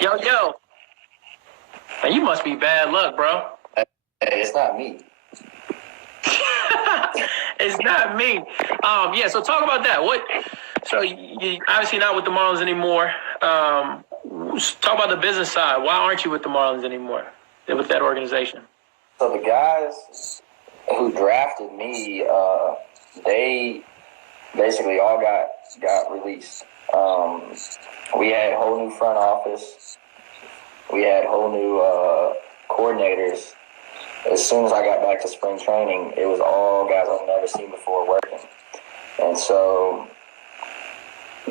Yo, yo. Man, you must be bad luck, bro. Hey, it's not me. It's not me. Yeah, so talk about that. So you obviously not with the Marlins anymore. Talk about the business side. Why aren't you with the Marlins anymore? With that organization? So the guys who drafted me, they basically all got released. We had whole new front office. We had whole new coordinators. As soon as I got back to spring training, it was all guys I've never seen before working. And so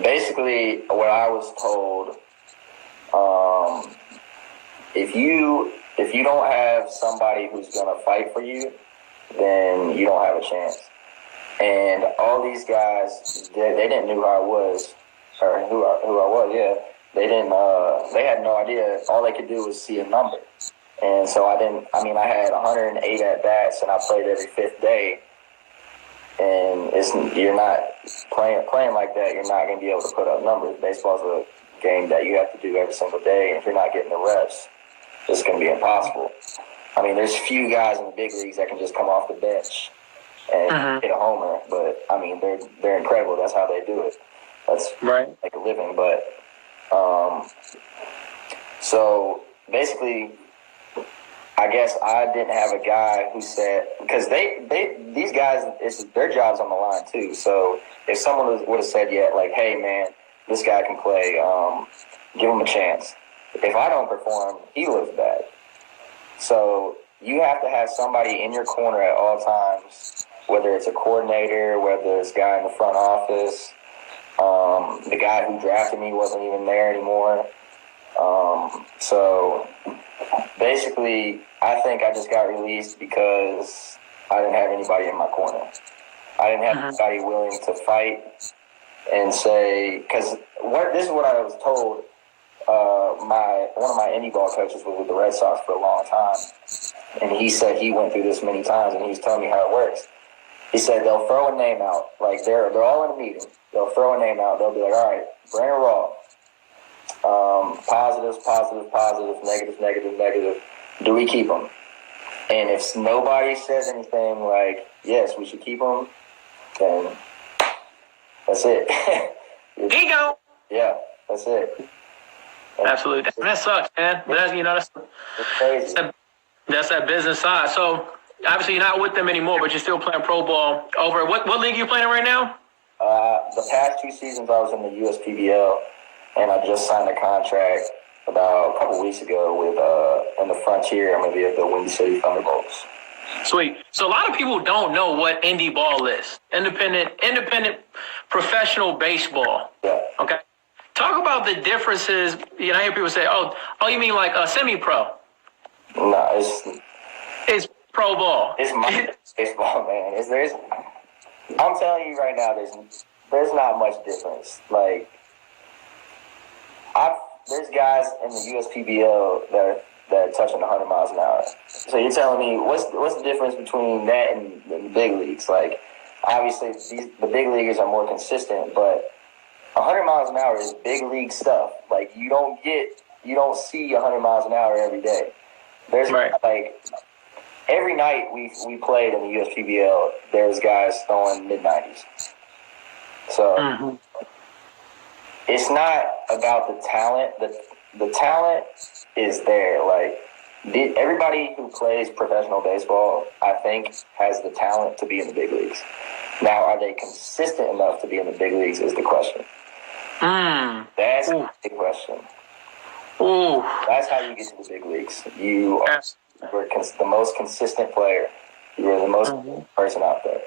basically what I was told, if you don't have somebody who's going to fight for you, then you don't have a chance. And all these guys, they didn't know who I was, or who I was, yeah. They had no idea. All they could do was see a number. And so I had 108 at-bats, and I played every fifth day. And you're not playing like that, you're not going to be able to put up numbers. Baseball's a game that you have to do every single day, and if you're not getting the reps, it's going to be impossible. I mean, there's few guys in the big leagues that can just come off the bench and hit a homer, but, I mean, they're incredible. That's how they do it. That's right. Like a living, but so basically, I guess I didn't have a guy who said, because these guys, their job's on the line too. So if someone would have said, yeah, like, hey man, this guy can play, give him a chance. If I don't perform, he looks bad. So you have to have somebody in your corner at all times, whether it's a coordinator, whether it's a guy in the front office. The guy who drafted me wasn't even there anymore. So basically, I think I just got released because I didn't have anybody in my corner. I didn't have anybody willing to fight and say, because this is what I was told. One of my indie ball coaches was with the Red Sox for a long time, and he said he went through this many times, and he was telling me how it works. He said they'll throw a name out, like they're all in a meeting. They'll throw a name out. They'll be like, all right, Brandon Rawe, positives, negative. Do we keep him? And if nobody says anything like, yes, we should keep him, then that's it. Ego. Yeah, that's it. Absolutely. That sucks, man. But that's crazy. That's that business side. So obviously you're not with them anymore, but you're still playing pro ball over. What league are you playing in right now? The past 2 seasons I was in the USPBL, and I just signed a contract about a couple weeks ago with in the Frontier. I'm going to be at the Windy City Thunderbolts. Sweet. So a lot of people don't know what indie ball is. Independent professional baseball. Yeah. Okay. Talk about the differences. I hear people say, "Oh, you mean like a semi-pro?" No, it's pro ball. It's my baseball, man. I'm telling you right now, there's not much difference. Like, there's guys in the USPBL that are touching 100 miles an hour. So you're telling me what's the difference between that and the big leagues? Like, obviously the big leaguers are more consistent, but 100 miles an hour is big league stuff. Like, you don't see 100 miles an hour every day. There's like every night we played in the USPBL, there was guys throwing mid-90s. So it's not about the talent. The talent is there. Like, everybody who plays professional baseball, I think, has the talent to be in the big leagues. Now, are they consistent enough to be in the big leagues is the question. That's the big question. Ooh. That's how you get to the big leagues. You are the most consistent player. You are the most person out there.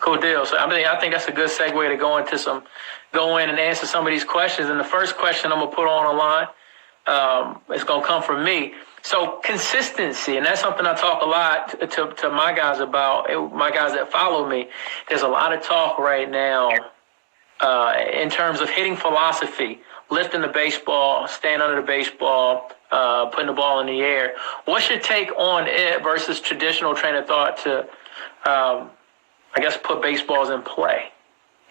Cool deal. So I think that's a good segue to go in and answer some of these questions. And the first question I'm gonna put on the line, it's gonna come from me. So consistency, and that's something I talk a lot to my guys about. My guys that follow me. There's a lot of talk right now in terms of hitting philosophy, lifting the baseball, staying under the baseball, putting the ball in the air. What's your take on it versus traditional train of thought to, I guess, put baseballs in play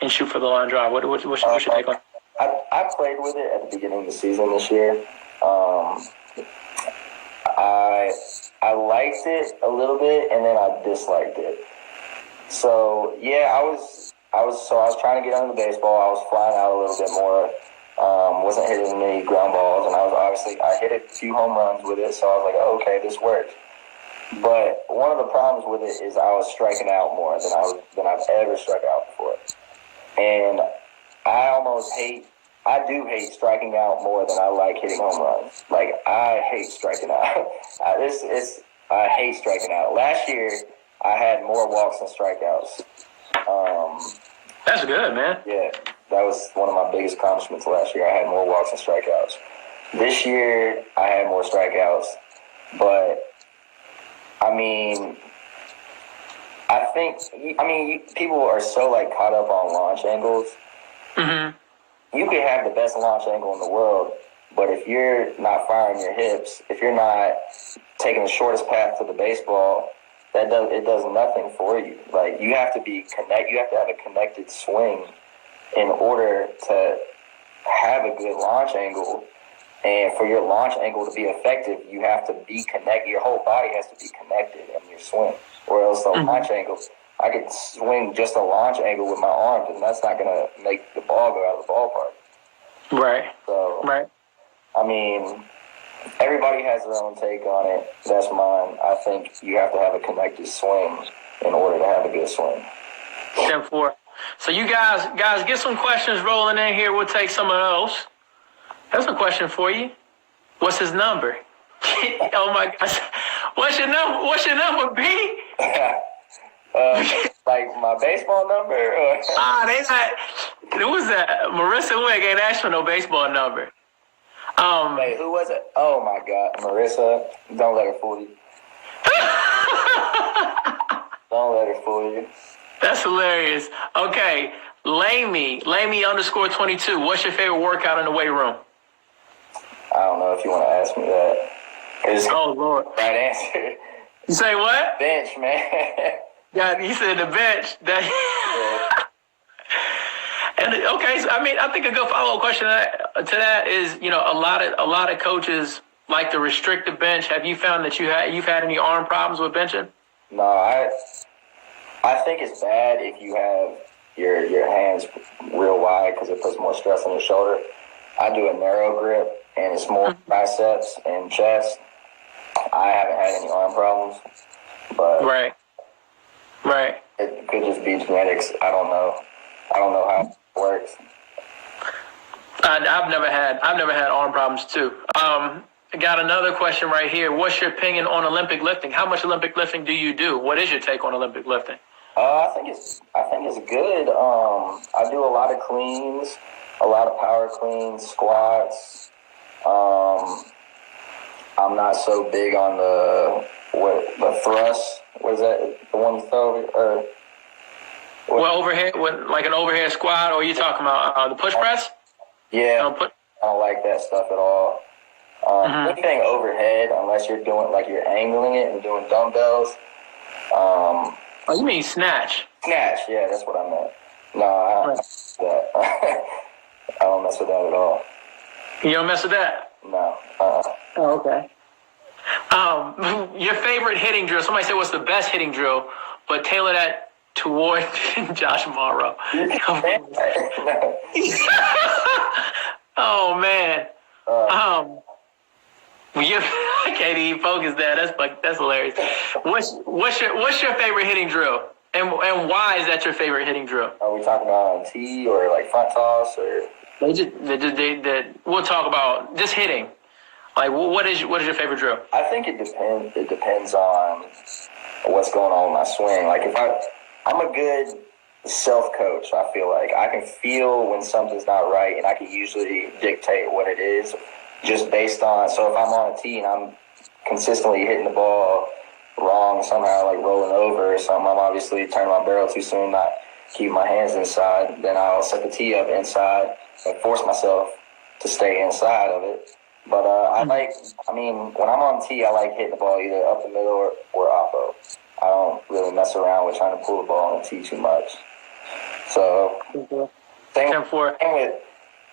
and shoot for the line drive? What's your take on it? I played with it at the beginning of the season this year. I liked it a little bit, and then I disliked it. So yeah, I was trying to get under the baseball. I was flying out a little bit more. Wasn't hitting any ground balls, and I hit a few home runs with it. So I was like, oh, okay, this works. But one of the problems with it is I was striking out more than I've ever struck out before, and I do hate striking out more than I like hitting home runs. Like, I hate striking out. I hate striking out. Last year, I had more walks than strikeouts. That's good, man. Yeah, that was one of my biggest accomplishments last year. I had more walks than strikeouts. This year, I had more strikeouts. But, people are so, caught up on launch angles. Mm-hmm. You could have the best launch angle in the world, but if you're not firing your hips, if you're not taking the shortest path to the baseball, it does nothing for you. Like, you have to you have to have a connected swing in order to have a good launch angle. And for your launch angle to be effective, you have to be connected. Your whole body has to be connected in your swing, or else the launch angle. I could swing just a launch angle with my arms, and that's not going to make the ball go out of the ballpark. Right. So, right. Everybody has their own take on it. That's mine. I think you have to have a connected swing in order to have a good swing. 10-4. So you guys, get some questions rolling in here. We'll take some of those. That's a question for you. What's his number? Oh my gosh. What's your number, B? My baseball number? Who was that? Marissa Wick ain't asked for no baseball number. Wait, who was it? Oh my God, Marissa. Don't let her fool you. Don't let her fool you. That's hilarious. Okay, Lamy _22. What's your favorite workout in the weight room? I don't know if you want to ask me that. Oh Lord. Right answer. You say what? Bench, man. Yeah, he said the bench. And okay, so I think a good follow-up question to that is, a lot of coaches like to restrict the bench. Have you found that you've had any arm problems with benching? No, I think it's bad if you have your hands real wide because it puts more stress on your shoulder. I do a narrow grip, and it's more biceps and chest. I haven't had any arm problems, but right. It could just be genetics. I don't know how it works. I've never had arm problems too. I got another question right here. What's your opinion on Olympic lifting? How much Olympic lifting do you do? What is your take on Olympic lifting? I think it's good. I do a lot of cleans, a lot of power cleans, squats. I'm not so big on the thrust. What is that? The one you throw? Well, overhead, like an overhead squat, or are you talking about the push press? Yeah, I don't like that stuff at all. Anything overhead, unless you're doing you're angling it and doing dumbbells. Oh, you mean snatch? Snatch, yeah, that's what I meant. No, I don't mess with that. I don't mess with that at all. You don't mess with that? No. Oh, okay. Your favorite hitting drill? Somebody said, what's the best hitting drill? But tailor that toward Josh Morrow. Oh man. I can't even focus that. That's hilarious. What's your favorite hitting drill? And why is that your favorite hitting drill? Are we talking about on tee or front toss or? We'll talk about just hitting. What is your favorite drill? I think it depends. It depends on what's going on with my swing. If I'm a good self-coach, I feel like I can feel when something's not right, and I can usually dictate what it is just based on. So if I'm on a tee and I'm consistently hitting the ball wrong somehow, rolling over or something, I'm obviously turning my barrel too soon, not keeping my hands inside. Then I'll set the tee up inside and force myself to stay inside of it. But when I'm on tee, I like hitting the ball either up the middle or oppo. I don't really mess around with trying to pull the ball on tee too much. So, same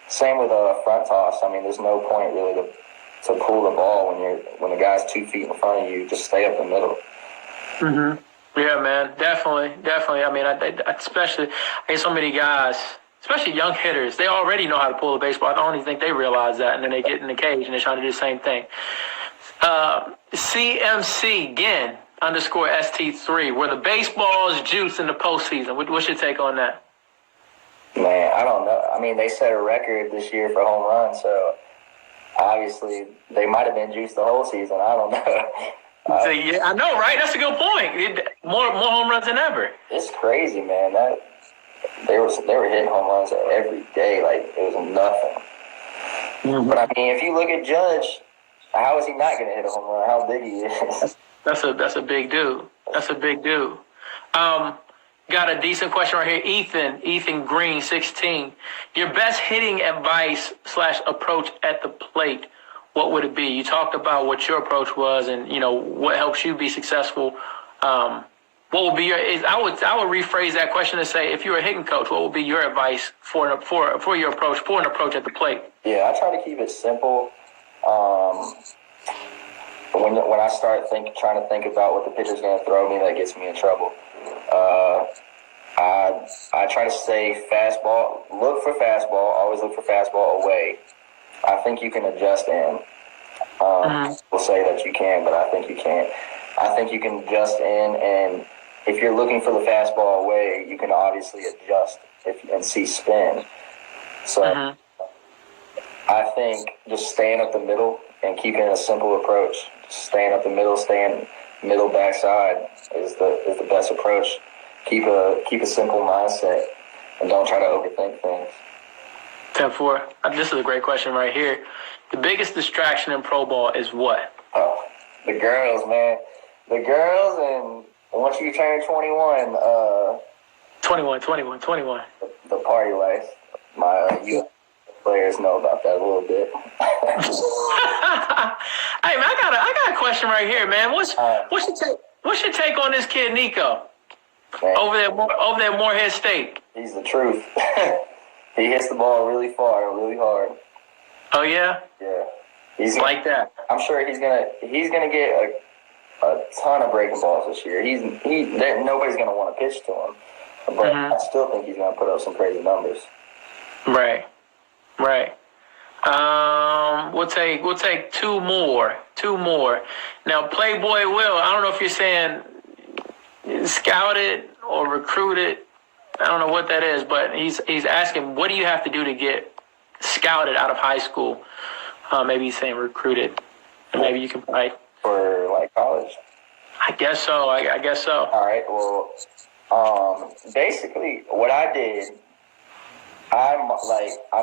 Same with front toss. I mean, there's no point really to pull the ball when the guy's 2 feet in front of you. Just stay up the middle. Mm-hmm. Yeah, man, definitely. I mean, especially so many guys, especially young hitters, they already know how to pull a baseball. I don't even think they realize that, and then they get in the cage and they're trying to do the same thing. CMC Gin _ST3. Were the baseballs juiced in the postseason? What's your take on that? Man, I don't know. I mean, they set a record this year for home runs, so obviously they might have been juiced the whole season. I don't know. Yeah, I know, right? That's a good point. More home runs than ever. It's crazy, man. That they were hitting home runs every day, like it was nothing. Mm-hmm. But I mean, if you look at Judge, how is he not going to hit a home run? How big he is? That's a big dude. That's a big dude. Got a decent question right here. Ethan Green, 16. Your best hitting advice / approach at the plate, what would it be? You talked about what your approach was and, what helps you be successful. What would be I would rephrase that question to say, if you're a hitting coach, what would be your advice for your approach, for an approach at the plate? Yeah, I try to keep it simple. When I start trying to think about what the pitcher's going to throw me, that gets me in trouble. I try to say fastball. Look for fastball. Always look for fastball away. I think you can adjust in. We'll say that you can, but I think you can't. I think you can adjust in, and if you're looking for the fastball away, you can obviously adjust and see spin. So I think just staying up the middle and keeping a simple approach. Staying up the middle, staying middle backside is the best approach. Keep a simple mindset and don't try to overthink things. 10-4. This is a great question right here. The biggest distraction in pro ball is what? Oh, the girls, man. The girls, and once you turn 21, 21. The party life. My youth players know about that a little bit. Hey, man, I got a question right here, man. What's your take on this kid Nico? Man, over there at Morehead State. He's the truth. He hits the ball really far and really hard. Oh yeah? Yeah. He's like that. I'm sure he's gonna get a ton of breaking balls this year. Nobody's gonna want to pitch to him. But I still think he's gonna put up some crazy numbers. Right. We'll take two more. Now, Playboy Will, I don't know if you're saying scouted or recruited. I don't know what that is, but he's asking, what do you have to do to get scouted out of high school? Maybe he's saying recruited. Maybe you can play for like college. I guess so. I guess so. All right. Well, basically, what I did, I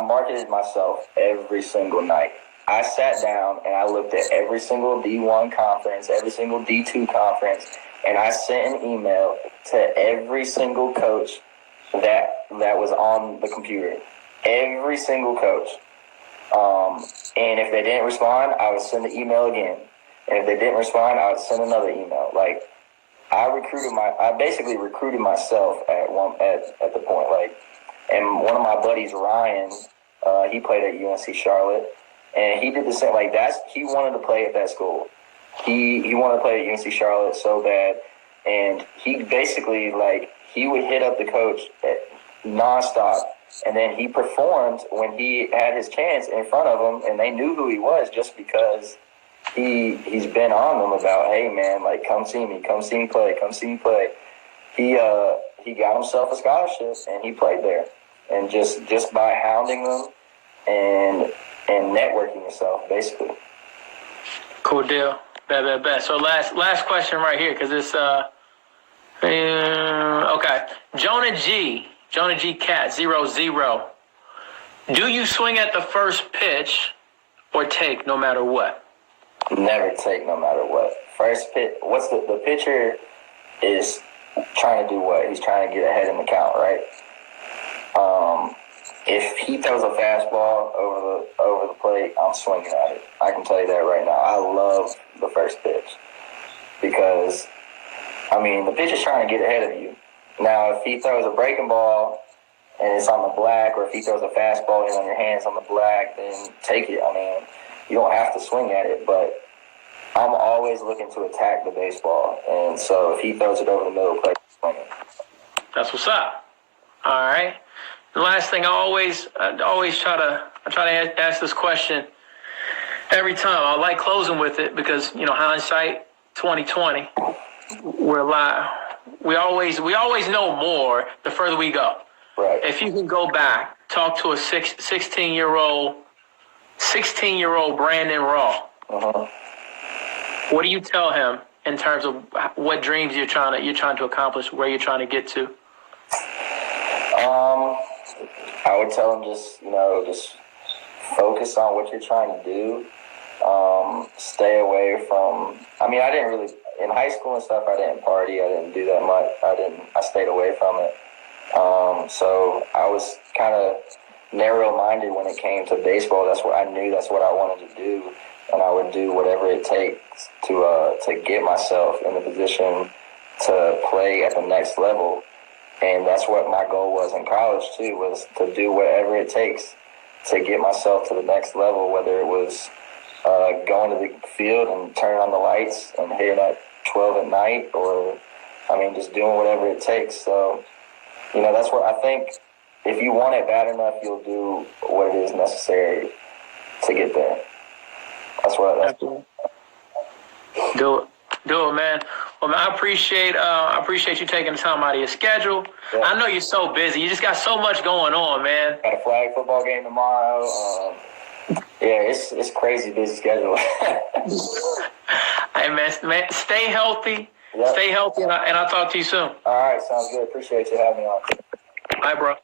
marketed myself every single night. I sat down and I looked at every single D1 conference, every single D2 conference, and I sent an email to every single coach that was on the computer. Every single coach. And if they didn't respond, I would send the email again. And if they didn't respond, I would send another email. Like, I basically recruited myself at the point. Like, and one of my buddies, Ryan, he played at UNC Charlotte, and he did the same. Like, he wanted to play at that school. He wanted to play at UNC Charlotte so bad, and he basically, like, he would hit up the coach nonstop, and then he performed when he had his chance in front of them, and they knew who he was just because he's been on them about, hey man, like, come see me play. He got himself a scholarship and he played there, and just by hounding them and networking yourself, basically. Cool deal. Bet. So last question right here, because it's okay. Jonah G Cat 00. Do you swing at the first pitch or take no matter what? Never take no matter what. First pitch. The pitcher is trying to do what? He's trying to get ahead in the count, right? If he throws a fastball over the plate, I'm swinging at it. I can tell you that right now. I love the first pitch because, I mean, the pitcher's trying to get ahead of you. Now, if he throws a breaking ball and it's on the black, or if he throws a fastball in on your hands on the black, then take it. I mean, you don't have to swing at it, but I'm always looking to attack the baseball. And so if he throws it over the middle, play swing it. That's what's up. All right. The last thing, I always try to ask this question every time. I like closing with it because, hindsight 2020, we're live. We always know more the further we go. Right. If you can go back, talk to a 16-year-old Brandon Rawe. Uh-huh. What do you tell him in terms of what dreams you're trying to accomplish, where you're trying to get to? I would tell him just focus on what you're trying to do. Stay away from, I didn't really, in high school and stuff, I didn't party. I didn't do that much. I stayed away from it. So I was kind of narrow-minded when it came to baseball. That's what I knew. That's what I wanted to do. And I would do whatever it takes to get myself in a position to play at the next level. And that's what my goal was in college, too, was to do whatever it takes to get myself to the next level, whether it was going to the field and turning on the lights and hitting at 12 at night, or, just doing whatever it takes. So, that's what I think. If you want it bad enough, you'll do what it is necessary to get there. That's what. Do it, man. Well, man, I appreciate you taking the time out of your schedule. Yeah. I know you're so busy. You just got so much going on, man. Got a flag football game tomorrow. It's crazy busy schedule. Hey, man, stay healthy. Yep. Stay healthy, and I'll talk to you soon. All right, sounds good. Appreciate you having me on. Bye, bro.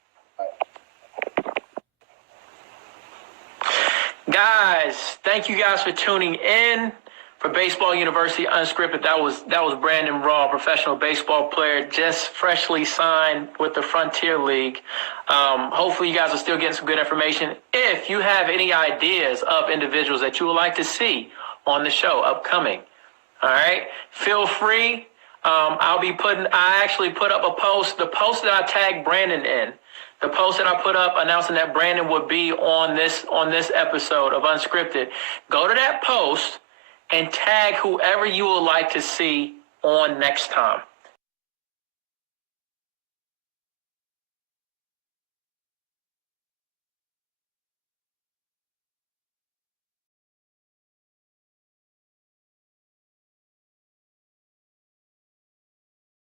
Guys, thank you guys for tuning in for Baseball University Unscripted. That was Brandon Rawe, professional baseball player, just freshly signed with the Frontier League. Hopefully you guys are still getting some good information. If you have any ideas of individuals that you would like to see on the show upcoming, all right, feel free. I actually put up a post, the post that I tagged Brandon in. The post that I put up announcing that Brandon would be on this episode of Unscripted. Go to that post and tag whoever you would like to see on next time.